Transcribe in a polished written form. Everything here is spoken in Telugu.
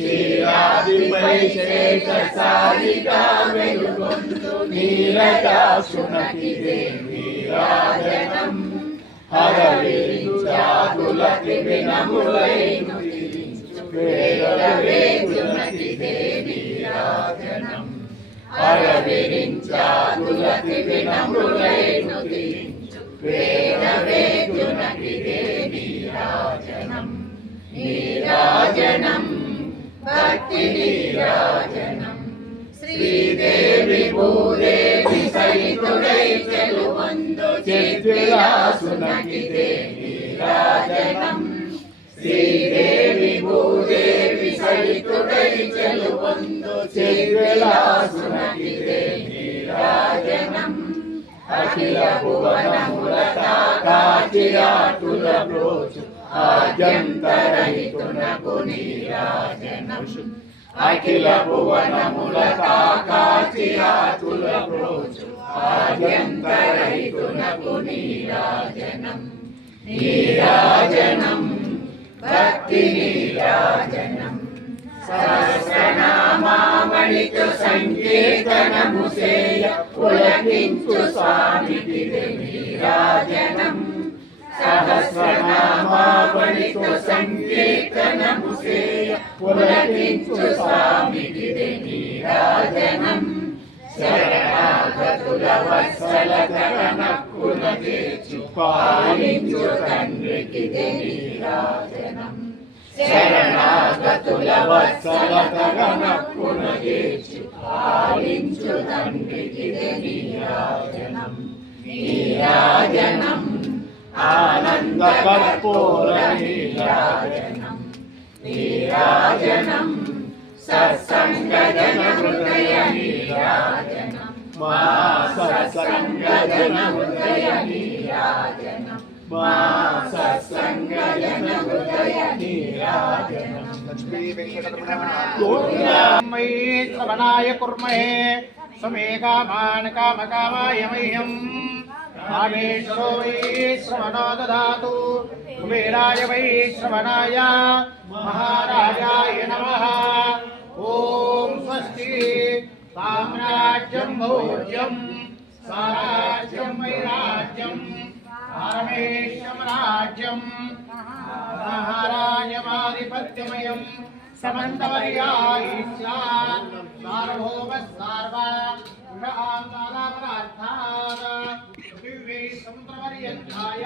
క్షీరాదిపై శేషశాయిగా వెలుగొందు నీరజాసునకిదే నీరాజనం హరవించాదులకి వినములైను వేదవేదునకిదే నీరాజనం హరవించాదులకి వినములైను వేదవేదునకిదే నీరాజనం నీరాజనం భక్తి నీరాజనం శ్రీదేవి భూదేవి సహితుడై చెలువందు చిద్విలాసునకిదే నీరాజనం శ్రీదేవి భూదేవి సహితుడై చెలువందు చిద్విలాసునకిదే నీరాజనం అఖిల భువనముల కాచియాటుల బ్రోచు ఆజంతరహితునకు నీరాజనం అఖిల భువనముల కాచియాటుల బ్రోచు ఆజంతరహితునకు నీరాజనం నీరాజనం భక్తి నీరాజనం సహస్రనామావళితో సంకీర్తనము చేయ పులకించు స్వామికి నీరాజనం సహస్రనామావళితో సంకీర్తనము చేయ పులకించు స్వామికి నీరాజనం శరణాగతుల వత్సల జగనక్కుల చేర్చు పాలించు తండ్రికి నీరాజనం శరణాగతుల వత్సల జగనక్కుల చేర్చు పాలించు తండ్రికి నీరాజనం నీరాజనం ఆనంద కర్పూర నీరాజనం నీరాజనం సత్సంగ జన హృదయ నీరాజనం మా సత్సంగ జన హృదయ నీరాజనం మా సత్సంగ జన హృదయ నీరాజనం లక్ష్మీ వెంకటరమణ శ్రవణాయ కుర్మహే సమే కామాన్ కామకామాయ మహ్యం కామేశ్వరో వై శ్రవణో దదాతు కుబేరాయ వై శ్రవణాయ మహారాజాయ నమః ఓం స్వస్తి సామ్రాజ్యం భోజ్యం స్వరాజ్యం వైరాజ్యం పరమేశ్వరం రాజ్యం మహారాజమాధిపత్యమయం సమస్తవర్యాయుష్యాన్ సార్వభౌమ సార్వా పృథాంతానాపరార్థాన్ పృథివీ సంప్రవర్యంతాయ